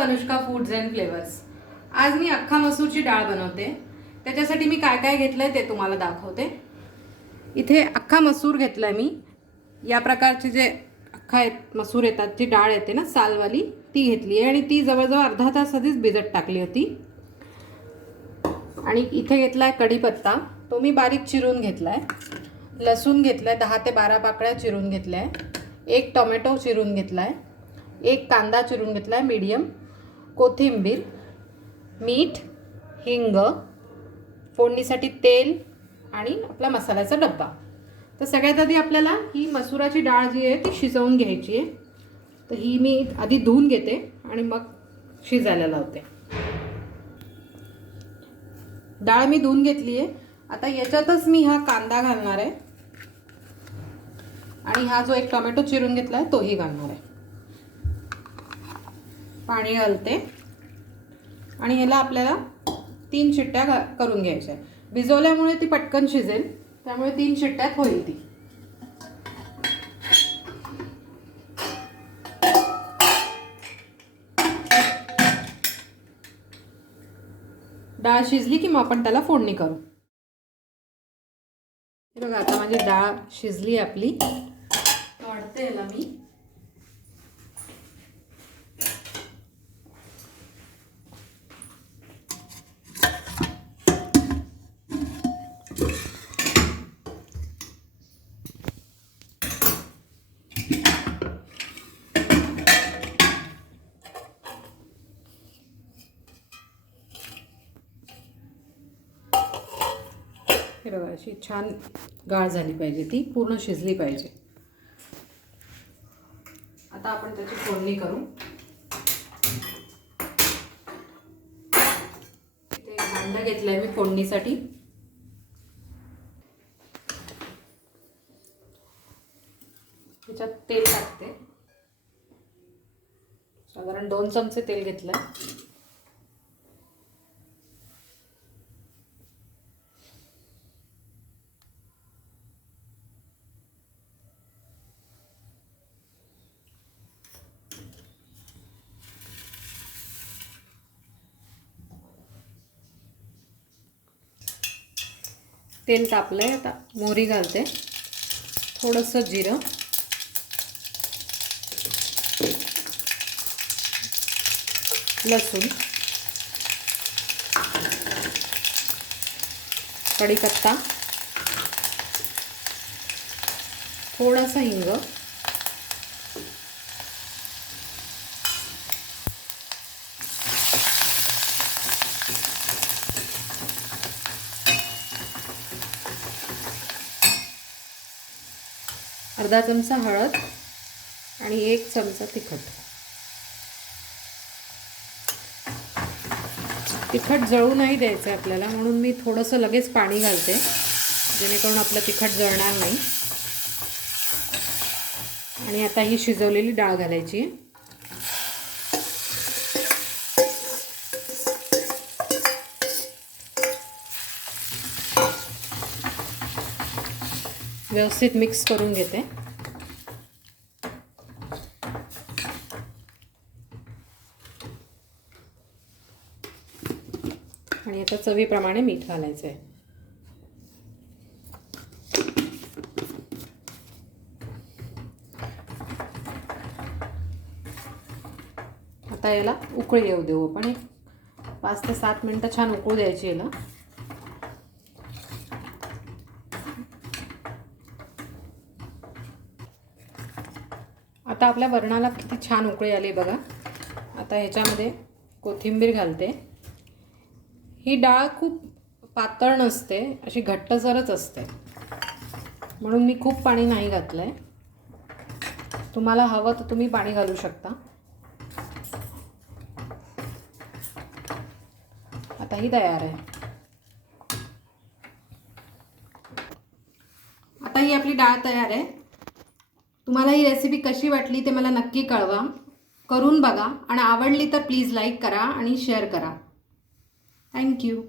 Anushka foods and flavours. आज मी अख्खा मसूरची डाळ बनवते। त्याच्यासाठी मी काय काय घेतलंय ते तुम्हाला दाखवते। इथे अख्खा मसूर घेतलाय मी। या प्रकारचे जे अख्खा मसूर येतात, जी डाळ येते ना सालवाली, ती घेतली आहे आणि ती जवळजवळ अर्धा तास आधीच भिजत टाकली होती। आणि इथे घेतलाय कढीपत्ता, तो मी बारीक चिरून घेतलाय। लसूण घेतलाय 10 ते 12 पाकळ्या चिरून घेतलाय। एक टोमॅटो चिरून घेतलाय। एक कांदा चिरून घेतलाय मीडियम, कोथिंबीर, मीठ, हिंग, फोडणीसाठी तेल आणि आपला मसाल्याचा डब्बा। तर सगळ्यात आधी आपल्याला ही मसुराची डाळ जी आहे ती शिजवून घ्यायची आहे। तर ही मी आधी धुवून घेते आणि मग शिजायला लावते। डाळ मी धुवून घेतली आहे। आता याच्यातच मी हा कांदा घालणार आहे आणि हा जो एक टोमॅटो चिरून घेतलाय तोही घालणार आहे। पाणी घालते आणि ह्याला आपल्याला 3 शिट्ट्या करून घ्यायच्या। भिजवल्यामुळे ती पटकन शिजेल, त्यामुळे 3 शिट्ट्यात होईल ती। डाळ शिजली की मग आपण त्याला फोडणी करू। बघा आता माझी डाळ शिजली आपली। काढते याला मी। हे बघा अशी छान गाळ झाली पाहिजे, ती पूर्ण शिजली पाहिजे। आता आपण त्याची फोडणी करू। इथे भांडं घेतलंय मी फोडणीसाठी। त्याच्यात तेल टाकते, साधारण 2 चमचे तेल घेतलंय। तेल तापलंय, आता मोहरी घालते, थोडंसं जिरं, लसूण, कढीपत्ता, थोडासा हिंग, अर्धा चमचा हळद आणि 1 चमचा तिखट। तिखट जळू नाही द्यायचं आपल्याला, म्हणून मी थोडंसं लगेच पाणी घालते, जेणेकरून आपलं तिखट जळणार नाही। आणि आता ही शिजवलेली डाळ घालायची आहे। व्यवस्थित मिक्स करून घेते आणि आता चवीप्रमाणे मीठ घालायचं आहे। आता याला उकळी येऊ देऊ आपण। 5 ते 7 मिनिटं छान उकळू द्यायची याला। आता आपल्या वरणाला किती छान उकळी आली बघा। आता ह्याच्यामध्ये कोथिंबीर घालते। ही डाळ खूप पातळ नसते, अशी घट्टसरच असते, म्हणून मी खूप पाणी नाही घातलंय। तुम्हाला हवं तर तुम्ही पाणी घालू शकता। आता ही तयार आहे। आता ही आपली डाळ तयार आहे। तुम्हाला ही रेसिपी कशी वाटली ते मला नक्की कळवा। करून बघा आणि आवडली तर प्लीज लाईक करा आणि शेअर करा। थँक्यू।